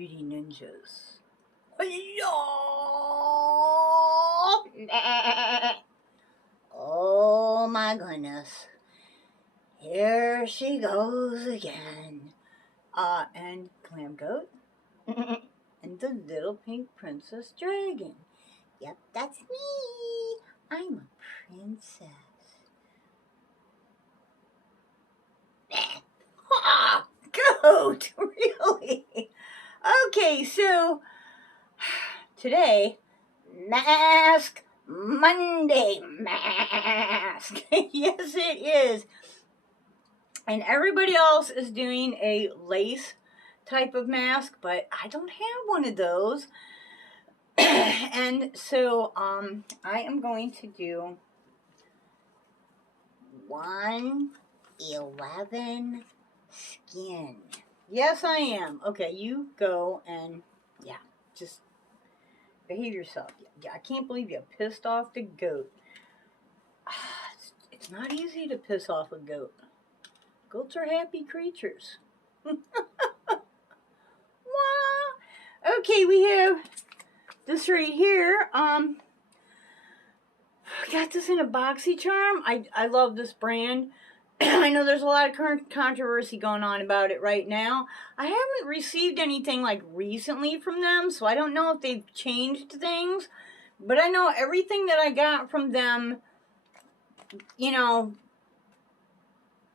beauty ninjas. Oh my goodness. Here she goes again. And Glam Goat. And the little pink princess dragon. Yep, that's me. I'm a princess. Ah, Goat, really? Okay, so today, Mask Monday mask. Yes, it is. And everybody else is doing a lace type of mask, but I don't have one of those. And so I am going to do 111 skin. Yes, I am. Okay, you go and yeah, just behave yourself. Yeah, I can't believe you pissed off the goat. It's not easy to piss off a goat. Goats are happy creatures. Okay, we have this right here. Got this in a BoxyCharm. I love this brand. I know there's a lot of controversy going on about it right now. I haven't received anything like recently from them, so I don't know if they've changed things. But I know everything that I got from them, you know,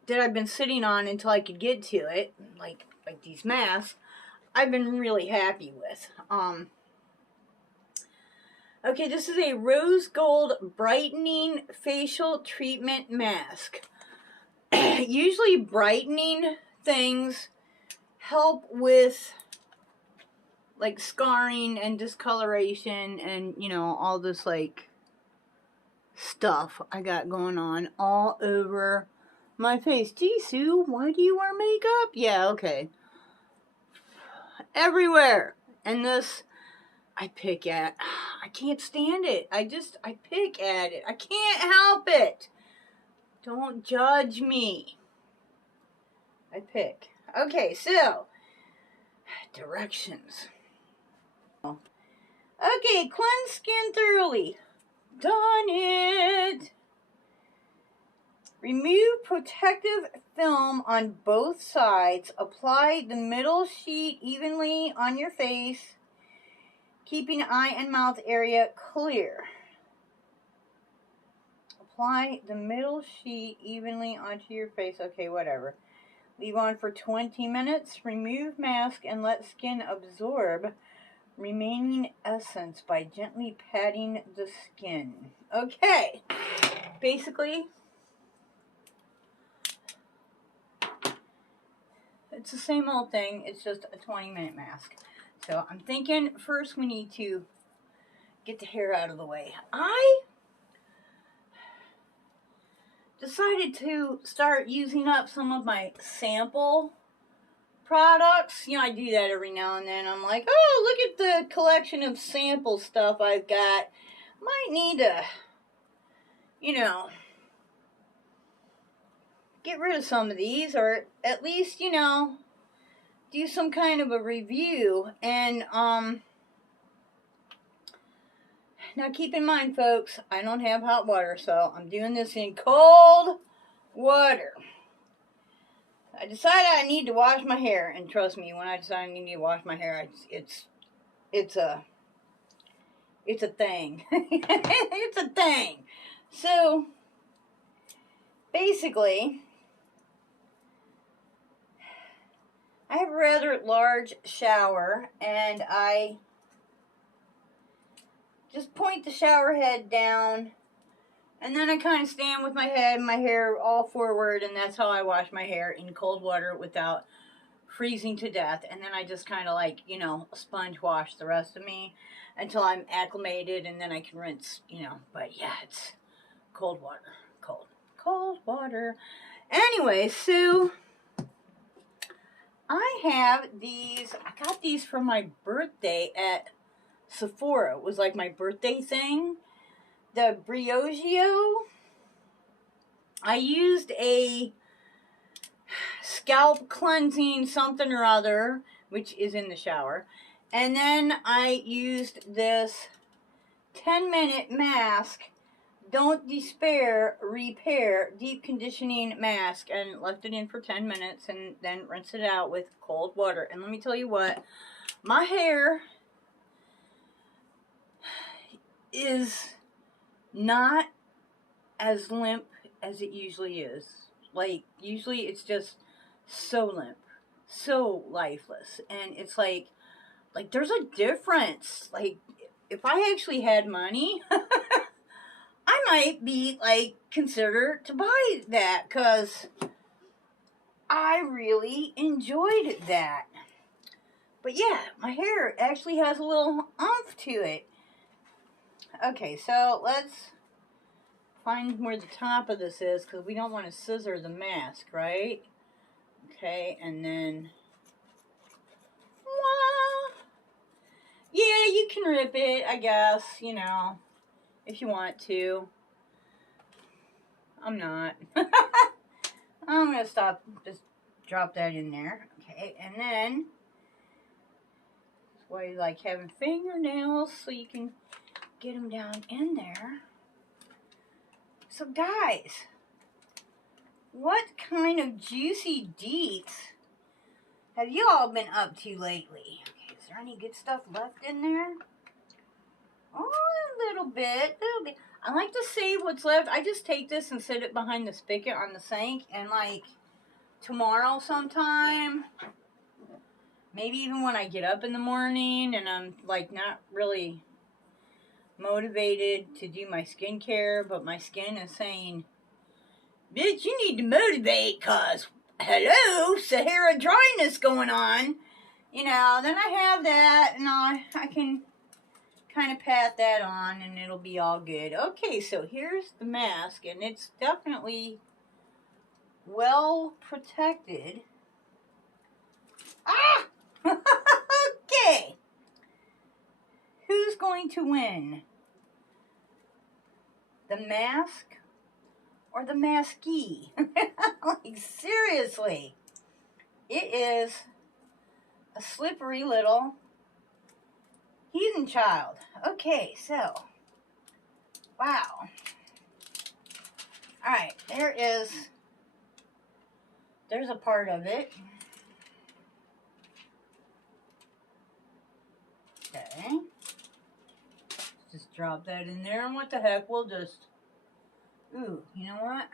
that I've been sitting on until I could get to it, like these masks, I've been really happy with. Okay, this is a rose gold brightening facial treatment mask. Usually brightening things help with like scarring and discoloration and, you know, all this like stuff I got going on all over my face. Gee, Sue, why do you wear makeup? Yeah, okay. Everywhere. And this, I pick at. I can't stand it. I pick at it. I can't help it. Don't judge me. I pick. Okay, so, directions. Okay, cleanse skin thoroughly. Done it. Remove protective film on both sides. Apply the middle sheet evenly on your face, keeping eye and mouth area clear. Apply the middle sheet evenly onto your face. Okay, whatever. Leave on for 20 minutes. Remove mask and let skin absorb remaining essence by gently patting the skin. Okay. Basically, it's the same old thing. It's just a 20-minute mask. So I'm thinking first we need to get the hair out of the way. I decided to start using up some of my sample products. You know, I do that every now and then. I'm like, oh, look at the collection of sample stuff I've got. Might need to, you know, get rid of some of these, or at least, you know, do some kind of a review. And now keep in mind, folks, I don't have hot water, so I'm doing this in cold water. I decided I need to wash my hair, and trust me, when I decide I need to wash my hair, it's a thing. It's a thing. So basically, I have a rather large shower, and I just point the shower head down, and then I kind of stand with my head and my hair all forward, and that's how I wash my hair in cold water without freezing to death. And then I just kind of like, you know, sponge wash the rest of me until I'm acclimated, and then I can rinse, you know. But yeah, it's cold water. Cold water. Anyway, so I have these. I got these for my birthday at Sephora. It was like my birthday thing. The Briogeo. I used a scalp cleansing something or other which is in the shower. And then I used this 10-minute mask, Don't Despair, Repair Deep Conditioning Mask, and left it in for 10 minutes and then rinsed it out with cold water. And let me tell you what, my hair is not as limp as it usually is. Like, usually it's just so limp, so lifeless. And it's like there's a difference. Like, if I actually had money, I might be, like, consider to buy that, because I really enjoyed that. But yeah, my hair actually has a little oomph to it. Okay, so let's find where the top of this is, because we don't want to scissor the mask, right? Okay, and then, yeah, you can rip it, I guess, you know, if you want to. I'm not. I'm going to stop, just drop that in there. Okay, and then, that's why you like having fingernails, so you can get them down in there. So guys, what kind of juicy deets have you all been up to lately? Okay, is there any good stuff left in there? Oh, a little bit. I like to see what's left. I just take this and set it behind the spigot on the sink, and like tomorrow sometime, maybe even when I get up in the morning and I'm like not really motivated to do my skincare, but my skin is saying, bitch, you need to motivate, cause hello, Sahara dryness going on. You know, then I have that, and I can kind of pat that on, and it'll be all good. Okay, so here's the mask, and it's definitely well protected. Ah! Okay. Who's going to win? The mask or the maskee? Like, seriously. It is a slippery little heathen child. Okay, so, wow. Alright, there's a part of it. Okay. Just drop that in there, and what the heck, we'll just, ooh, you know what?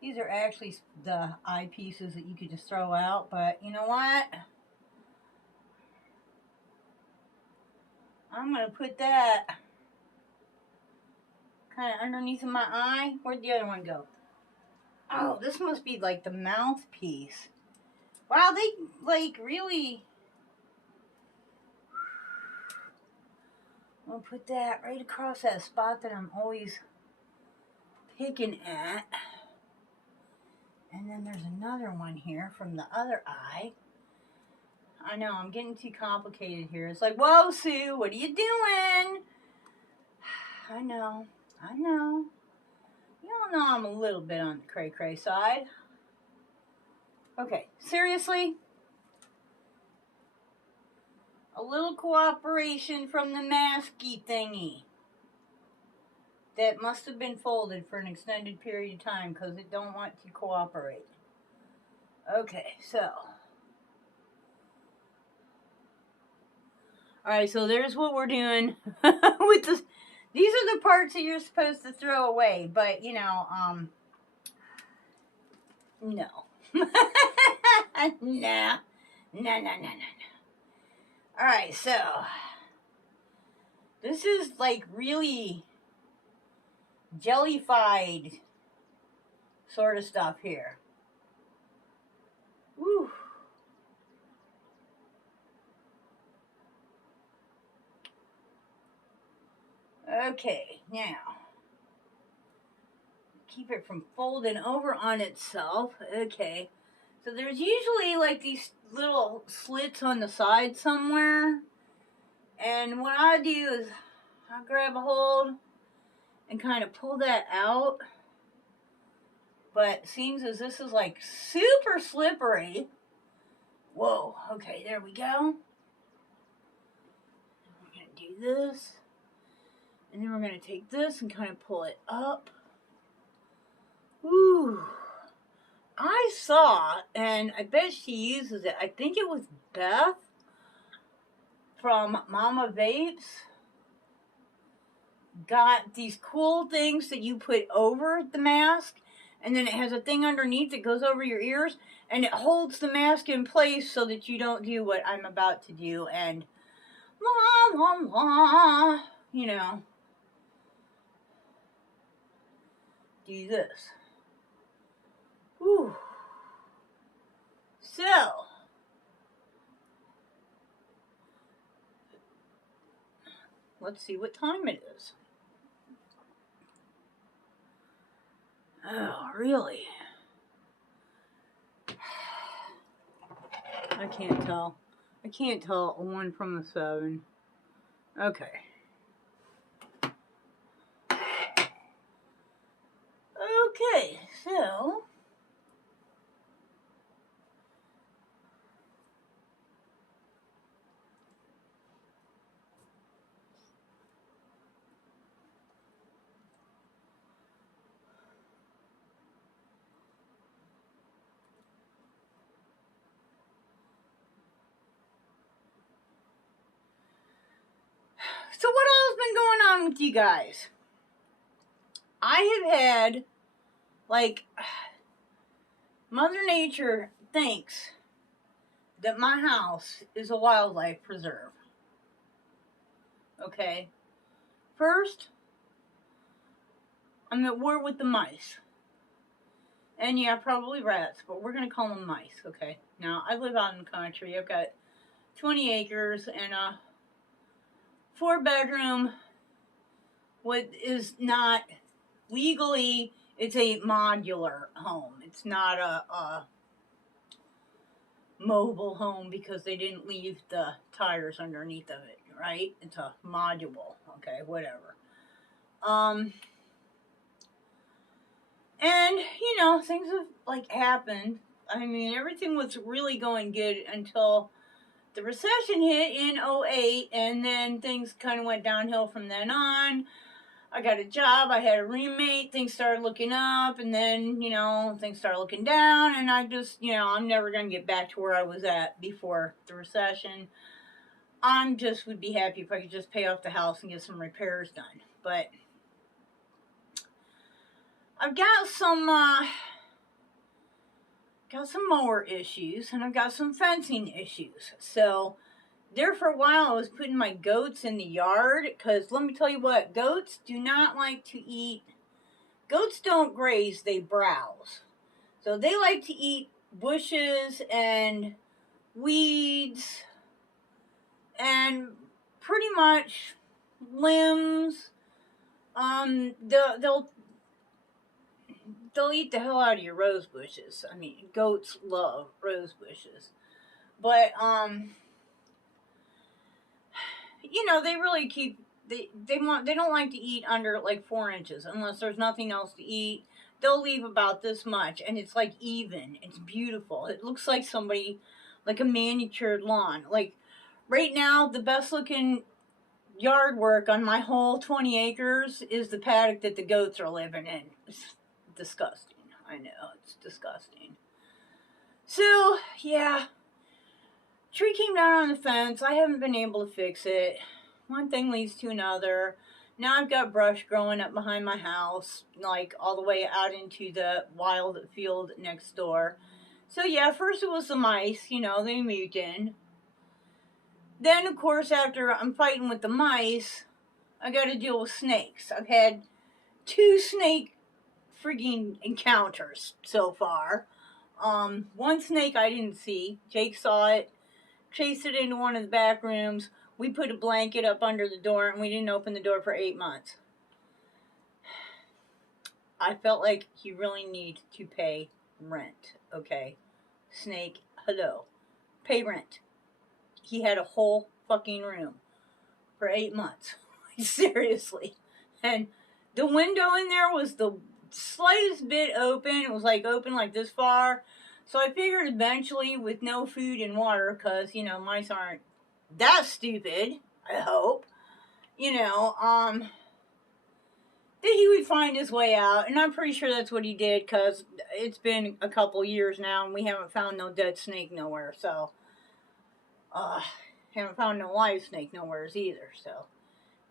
These are actually the eyepieces that you could just throw out, but you know what? I'm going to put that kind of underneath of my eye. Where'd the other one go? Oh, this must be like the mouthpiece. Wow, they like really... I'll put that right across that spot that I'm always picking at. And then there's another one here from the other eye. I know, I'm getting too complicated here. It's like, whoa, Sue, what are you doing? I know. You all know I'm a little bit on the cray-cray side. Okay, seriously? A little cooperation from the masky thingy. That must have been folded for an extended period of time because it don't want to cooperate. Okay, so. Alright, so there's what we're doing with this. These are the parts that you're supposed to throw away, but, you know, no. No. Alright, so, this is, like, really jellified sort of stuff here. Woo. Okay, now, keep it from folding over on itself. Okay, so there's usually like these little slits on the side somewhere, and what I do is I grab a hold and kind of pull that out, but it seems as this is like super slippery, Whoa, okay, there we go. We're going to do this. And then we're going to take this and kind of pull it up. Ooh. I saw, and I bet she uses it. I think it was Beth from Mama Vapes. Got these cool things that you put over the mask, and then it has a thing underneath that goes over your ears, and it holds the mask in place so that you don't do what I'm about to do, and la la la, you know, do this. Whew. So, let's see what time it is. Oh, really? I can't tell. I can't tell a 1 from a 7. Okay. Okay, so... So what all has been going on with you guys? I have had, like, Mother Nature thinks that my house is a wildlife preserve. Okay? First, I'm at war with the mice. And yeah, probably rats, but we're going to call them mice, okay? Now, I live out in the country. I've got 20 acres and a 4-bedroom, what is not legally, it's a modular home. It's not a mobile home because they didn't leave the tires underneath of it, right? It's a module, okay, whatever. And, you know, things have, like, happened. I mean, everything was really going good until the recession hit in 2008, and then things kind of went downhill from then on. I got a job, I had a roommate, things started looking up, and then, you know, things started looking down, and I just, you know, I'm never going to get back to where I was at before the recession. I just would be happy if I could just pay off the house and get some repairs done. But I've got some mower issues, and I've got some fencing issues. So there for a while I was putting my goats in the yard, because let me tell you what, goats do not like to eat. Goats don't graze, they browse. So they like to eat bushes and weeds and pretty much limbs. They'll eat the hell out of your rose bushes. I mean, goats love rose bushes. But you know, they really keep, they don't like to eat under like 4 inches unless there's nothing else to eat. They'll leave about this much, and it's like even. It's beautiful. It looks like somebody, like a manicured lawn. Like right now, the best looking yard work on my whole 20 acres is the paddock that the goats are living in. It's disgusting. I know, it's disgusting. So, yeah. Tree came down on the fence. I haven't been able to fix it. One thing leads to another. Now I've got brush growing up behind my house, like all the way out into the wild field next door. So yeah, first it was the mice, you know, they moved in. Then, of course, after I'm fighting with the mice, I got to deal with snakes. I've had 2 snake frigging encounters so far. One snake I didn't see. Jake saw it, chased it into one of the back rooms. We put a blanket up under the door, and we didn't open the door for 8 months. I felt like you really need to pay rent, okay? Snake, hello. Pay rent. He had a whole fucking room for 8 months. Seriously. And the window in there was the slightest bit open. It was like open like this far. So I figured eventually, with no food and water, because, you know, mice aren't that stupid, I hope, you know, that he would find his way out. And I'm pretty sure that's what he did, because it's been a couple years now and we haven't found no dead snake nowhere. So, haven't found no live snake nowheres either. So,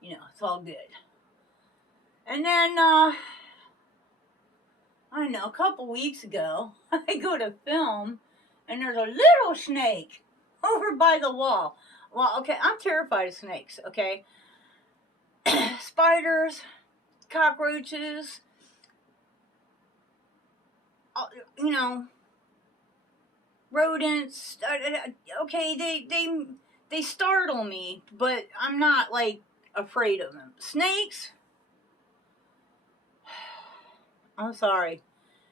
you know, it's all good. And then, I don't know, a couple weeks ago, I go to film, and there's a little snake over by the wall. Well, okay, I'm terrified of snakes, okay? Spiders, cockroaches, you know, rodents. Okay, they startle me, but I'm not, like, afraid of them. Snakes? I'm sorry.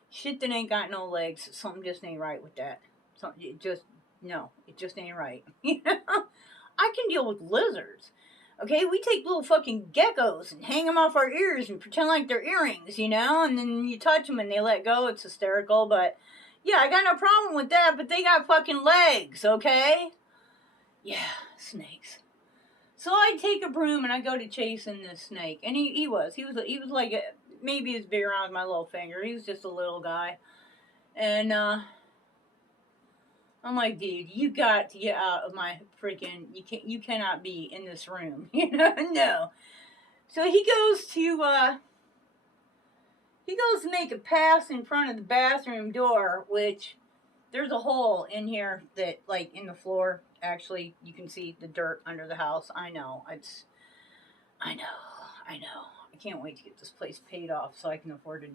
Shit that ain't got no legs. Something just ain't right with that. Something, it just ain't right. You know? I can deal with lizards. Okay, we take little fucking geckos and hang them off our ears and pretend like they're earrings, you know? And then you touch them and they let go. It's hysterical, but yeah, I got no problem with that, but they got fucking legs, okay? Yeah, snakes. So I take a broom and I go to chasing this snake. And he was like, maybe as big around my little finger. He was just a little guy. And, I'm like, dude, you got to get out of my freaking, you cannot be in this room. You know, no. So he goes to make a pass in front of the bathroom door, which there's a hole in here that, like, in the floor. Actually, you can see the dirt under the house. I know. I know. I can't wait to get this place paid off so I can't afford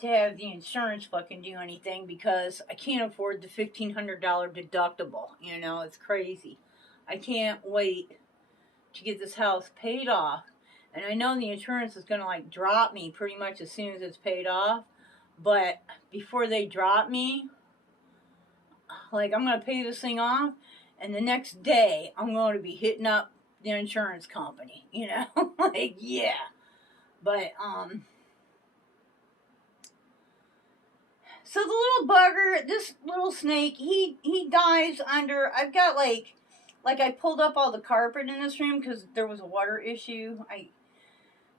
to have the insurance fucking do anything, because I can't afford the $1,500 deductible. You know, it's crazy. I can't wait to get this house paid off. And I know the insurance is going to, like, drop me pretty much as soon as it's paid off. But before they drop me, like, I'm going to pay this thing off, and the next day I'm going to be hitting up the insurance company, you know? Like, yeah. But, so the little bugger, this little snake, he dives under, I've got, like I pulled up all the carpet in this room because there was a water issue. I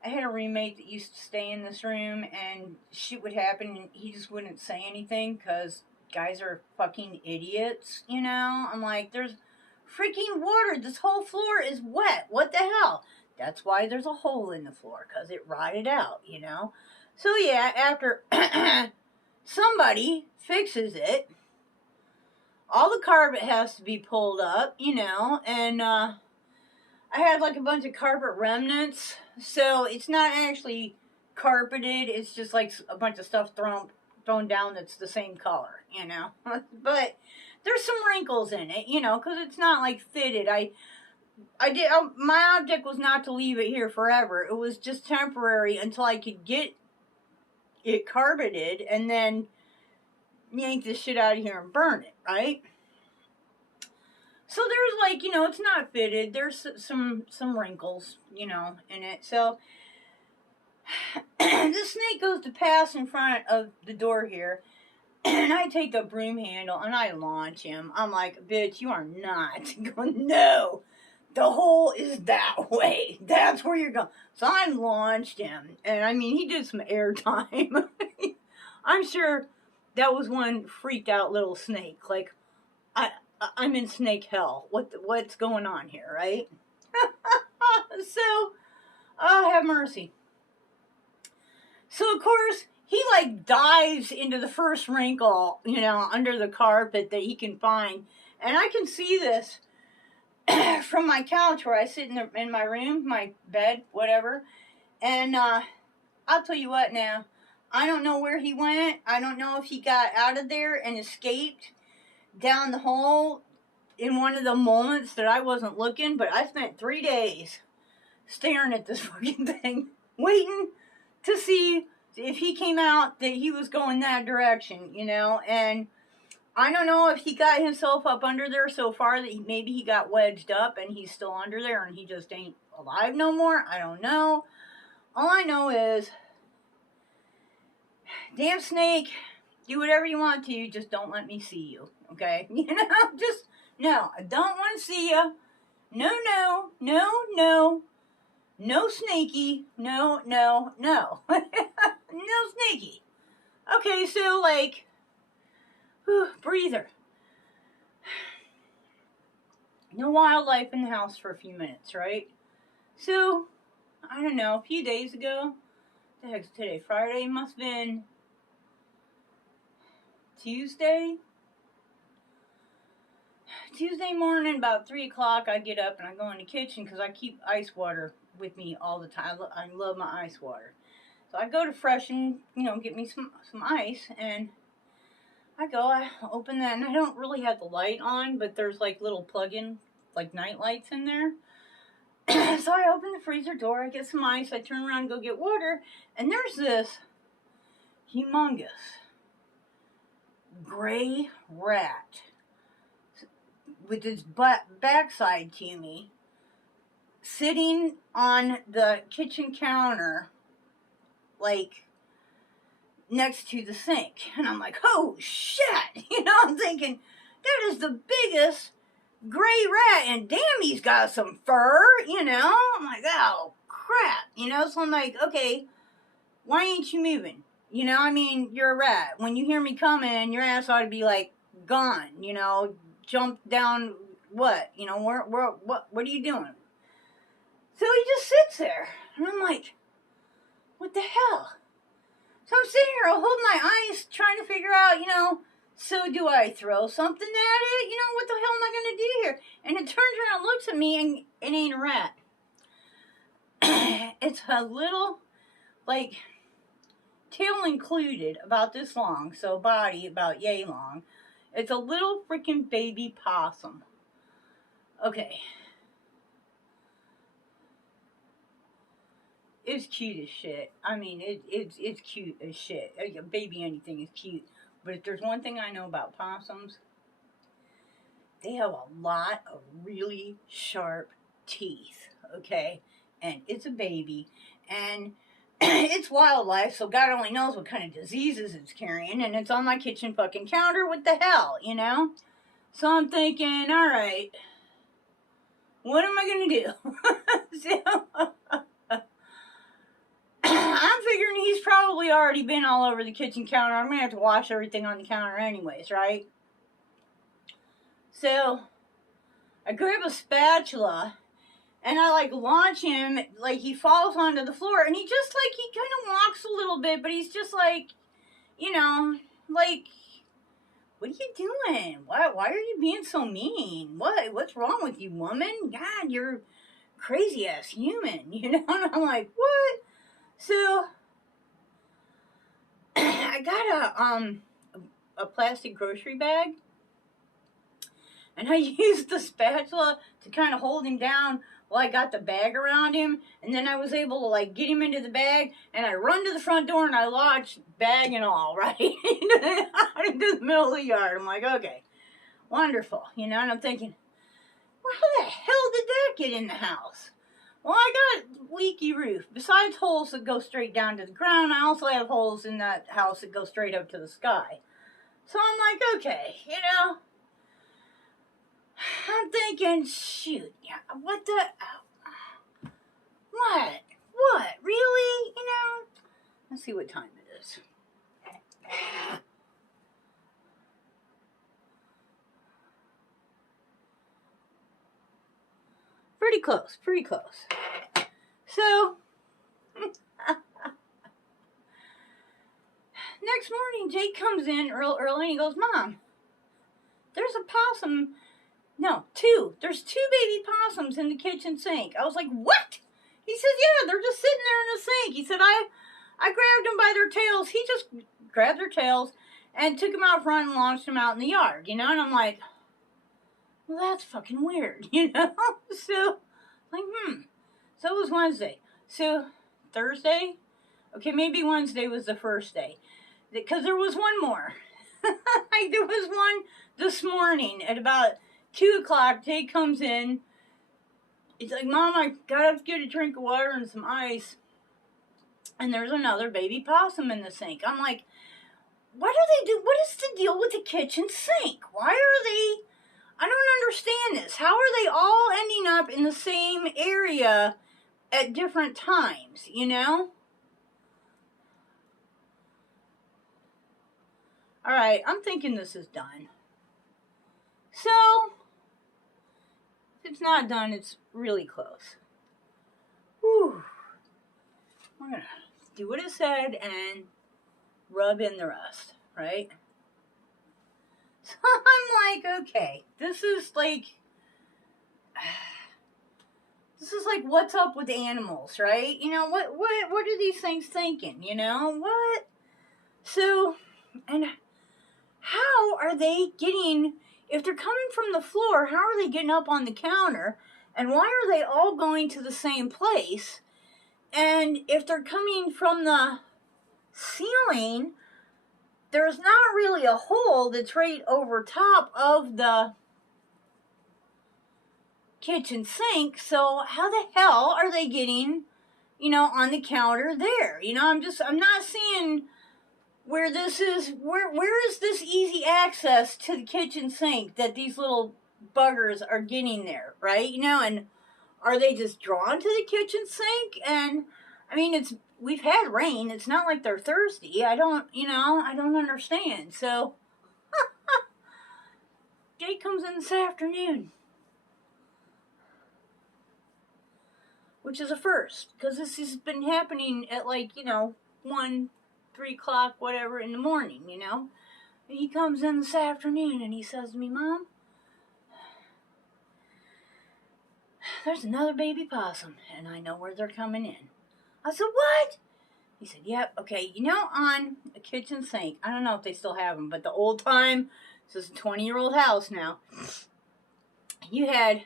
had a roommate that used to stay in this room, and shit would happen, and he just wouldn't say anything because guys are fucking idiots, you know? I'm like, there's freaking water. This whole floor is wet. What the hell? That's why there's a hole in the floor, because it rotted out, you know? So, yeah, after somebody fixes it, all the carpet has to be pulled up, you know, and I had, like, a bunch of carpet remnants, so it's not actually carpeted. It's just, like, a bunch of stuff thrown down that's the same color, you know? But there's some wrinkles in it, you know, because it's not, like, fitted. My object was not to leave it here forever. It was just temporary until I could get it carpeted and then yank this shit out of here and burn it, right? So there's, like, you know, it's not fitted. There's some wrinkles, you know, in it. So the snake goes to pass in front of the door here, and I take the broom handle and I launch him. I'm like, bitch, you are not going, no, the hole is that way. That's where you're going. So I launched him, and I mean, he did some airtime. I'm sure that was one freaked out little snake. Like, I'm in snake hell. What's going on here, right? So, oh, have mercy. So, of course, he, like, dives into the first wrinkle, you know, under the carpet that he can find. And I can see this from my couch where I sit in my room, my bed, whatever. And I'll tell you what now. I don't know where he went. I don't know if he got out of there and escaped down the hole in one of the moments that I wasn't looking. But I spent 3 days staring at this fucking thing, waiting to see if he came out that he was going that direction, you know. And I don't know if he got himself up under there so far that maybe he got wedged up and he's still under there and he just ain't alive no more. I don't know. All I know is, damn snake Do whatever you want to, just don't let me see you, okay? You know, just, no, I don't want to see you. No, no, no, no. No snaky. No, no, no. No snaky. Okay, so, like, breather. No wildlife in the house for a few minutes, right? So, I don't know, a few days ago, what the heck's today? Friday? Must have been Tuesday morning, about 3 o'clock, I get up and I go in the kitchen because I keep ice water with me all the time. I love my ice water. So I go to freshen, get me some ice, and I open that, and I don't really have the light on, but there's like little plug-in, like night lights in there. So I open the freezer door, I get some ice, I turn around and go get water, and there's this humongous gray rat with his backside to me, sitting on the kitchen counter, like, next to the sink. And I'm like, oh, shit! I'm thinking, that is the biggest gray rat, and damn, he's got some fur, I'm like, oh, crap, so I'm like, okay, why ain't you moving? You're a rat. When you hear me coming, your ass ought to be, like, gone, jump down, what? What are you doing? So he just sits there, and I'm like, what the hell? So I'm sitting here holding my ice, trying to figure out, so do I throw something at it? What the hell am I going to do here? And it turns around and looks at me, and it ain't a rat. It's a little, like, tail included, about this long, so body about yay long. It's a little freaking baby possum. Okay. It's cute as shit. It's cute as shit. A baby anything is cute. But if there's one thing I know about possums, they have a lot of really sharp teeth, okay? And it's a baby, and it's wildlife, so God only knows what kind of diseases it's carrying, and it's on my kitchen fucking counter. What the hell, So I'm thinking, all right, what am I going to do? So, I'm figuring he's probably already been all over the kitchen counter. I'm going to have to wash everything on the counter anyways, right? So, I grab a spatula, and I, like, launch him, like, he falls onto the floor, and he just, like, he kind of walks a little bit, but he's just, like, like, what are you doing? Why are you being so mean? What's wrong with you, woman? God, you're crazy-ass human, And I'm like, what? So, I got a plastic grocery bag, and I used the spatula to kind of hold him down while I got the bag around him, and then I was able to, like, get him into the bag, and I run to the front door, and I launch bag and all, right, into the middle of the yard. I'm like, okay, wonderful, and I'm thinking, well, how the hell did that get in the house? Well, I got a leaky roof. Besides holes that go straight down to the ground, I also have holes in that house that go straight up to the sky. So I'm like, okay, I'm thinking, shoot, yeah, what the, what, really, let's see what time it is. Pretty close. So, next morning, Jake comes in real early, and he goes, Mom, there's a possum. No, there's 2 baby possums in the kitchen sink. I was like, what? He says, yeah, they're just sitting there in the sink. He said, I grabbed them by their tails. He just grabbed their tails and took them out front and launched them out in the yard, And I'm like, well, that's fucking weird, So, like, So it was Wednesday. So, Thursday? Okay, maybe Wednesday was the first day. Because there was one more. There was one this morning at about 2 o'clock. Jake comes in. He's like, Mom, I got to get a drink of water and some ice. And there's another baby possum in the sink. I'm like, What do they do? What is the deal with the kitchen sink? Why are they, I don't understand this. How are they all ending up in the same area at different times, you know? Alright, I'm thinking this is done. So, if it's not done, it's really close. Whew. We're gonna do what it said and rub in the rest, right? So I'm like, okay, this is like what's up with animals, right? You know, what are these things thinking, you know? What? So, and how are they getting, if they're coming from the floor, how are they getting up on the counter? And why are they all going to the same place? And if they're coming from the ceiling, there's not really a hole that's right over top of the kitchen sink, so how the hell are they getting, you know, on the counter there? You know, I'm not seeing where this is, where is this easy access to the kitchen sink that these little buggers are getting there, right? You know, and are they just drawn to the kitchen sink? And I mean, we've had rain. It's not like they're thirsty. I don't understand. So, Jay comes in this afternoon, which is a first, because this has been happening at 1, 3 o'clock, whatever, in the morning, you know. And he comes in this afternoon and he says to me, Mom, there's another baby possum, and I know where they're coming in. I said, what? He said, yep, okay, you know, on a kitchen sink, I don't know if they still have them, but the old time, this is a 20-year-old house now, you had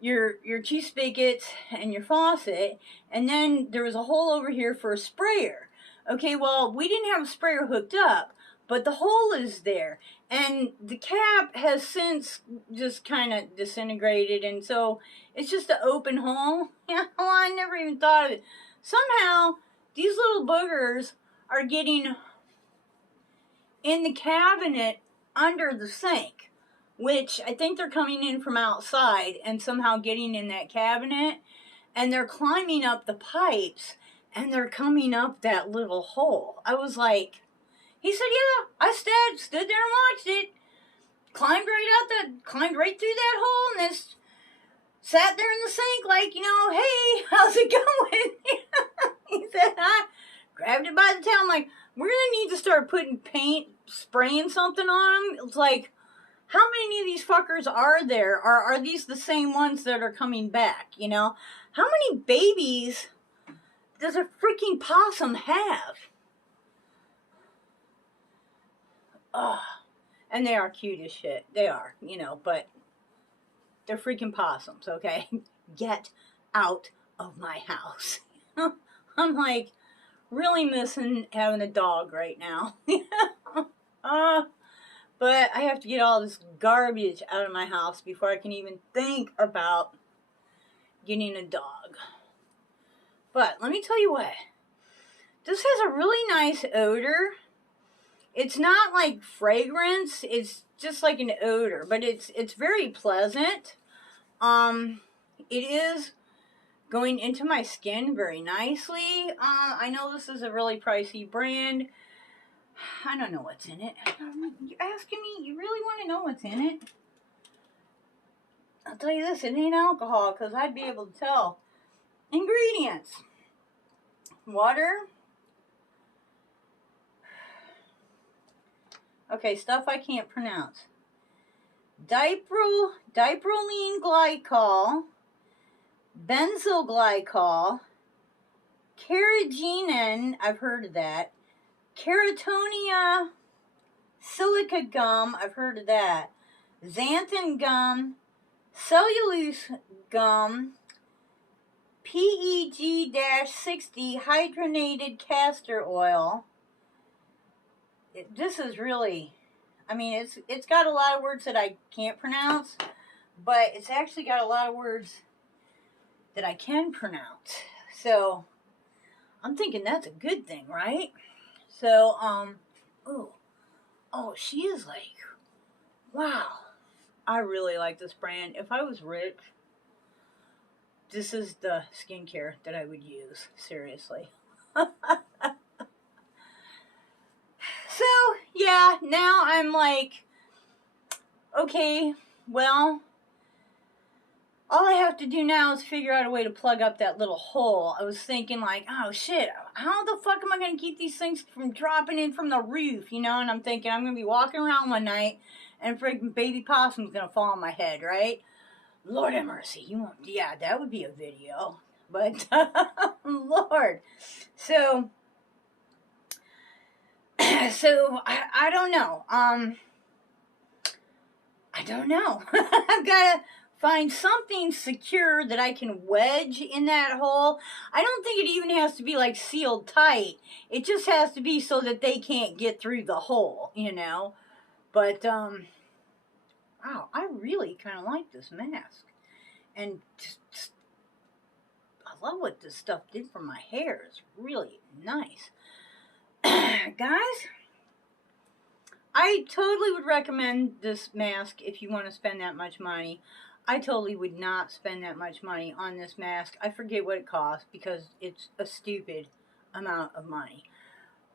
your cheese spigots and your faucet, and then there was a hole over here for a sprayer. Okay, well, we didn't have a sprayer hooked up, but the hole is there, and the cap has since just kind of disintegrated, and so it's just an open hole. You know, I never even thought of it. Somehow, these little boogers are getting in the cabinet under the sink, which I think they're coming in from outside and somehow getting in that cabinet, and they're climbing up the pipes, and they're coming up that little hole. I was like, he said, yeah, I stood there and watched it, climbed right through that hole, and just sat there in the sink like, you know, hey, how's it going? He said, I grabbed it by the tail. I'm like, we're going to need to start putting paint, spraying something on them. It's like, how many of these fuckers are there? Are these the same ones that are coming back, you know? How many babies does a freaking possum have? Ugh. And they are cute as shit. They are, you know, but they're freaking possums, okay? Get out of my house. I'm like really missing having a dog right now. But I have to get all this garbage out of my house before I can even think about getting a dog. But let me tell you what. This has a really nice odor. It's not like fragrance. It's just like an odor, but it's very pleasant. It is going into my skin very nicely. I know this is a really pricey brand. I don't know what's in it. You're asking me? You really want to know what's in it? I'll tell you this, it ain't alcohol, because I'd be able to tell. Ingredients. Water. Okay, stuff I can't pronounce. Diprolene glycol, benzyl glycol, carrageenan, I've heard of that, Keratonia silica gum, I've heard of that, xanthan gum, cellulose gum, PEG-60 hydrogenated castor oil. This is really, I mean, it's got a lot of words that I can't pronounce, but it's actually got a lot of words that I can pronounce. So I'm thinking that's a good thing, right? So Oh, oh, she is like, wow. I really like this brand. If I was rich, this is the skincare that I would use. Seriously. So, yeah, now I'm like, okay, well, all I have to do now is figure out a way to plug up that little hole. I was thinking like, oh shit, how the fuck am I going to keep these things from dropping in from the roof, you know? And I'm thinking I'm going to be walking around one night and a freaking baby possum's going to fall on my head, right? Lord have mercy. You won't, yeah, that would be a video. But, Lord. So I don't know. I don't know. I've got to find something secure that I can wedge in that hole. I don't think it even has to be like sealed tight. It just has to be so that they can't get through the hole, you know. But wow, I really kind of like this mask. And just, I love what this stuff did for my hair. It's really nice. Guys, I totally would recommend this mask if you want to spend that much money. I totally would not spend that much money on this mask. I forget what it costs because it's a stupid amount of money.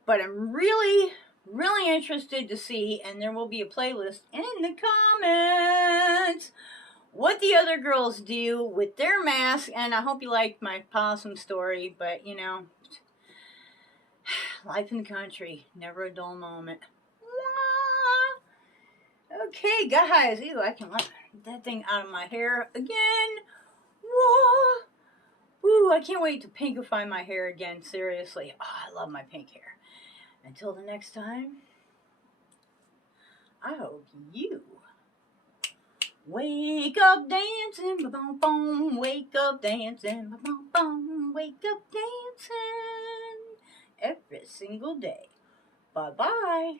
But I'm really, really interested to see, and there will be a playlist in the comments, what the other girls do with their masks. And I hope you liked my possum story, but you know, life in the country, never a dull moment. Okay, guys. Ew, I can let that thing out of my hair again. Whoa. Woo, I can't wait to pinkify my hair again. Seriously. Oh, I love my pink hair. Until the next time, I hope you wake up dancing, ba-bum-bum. Wake up dancing, ba-bum-bum. Wake up dancing every single day. Bye-bye.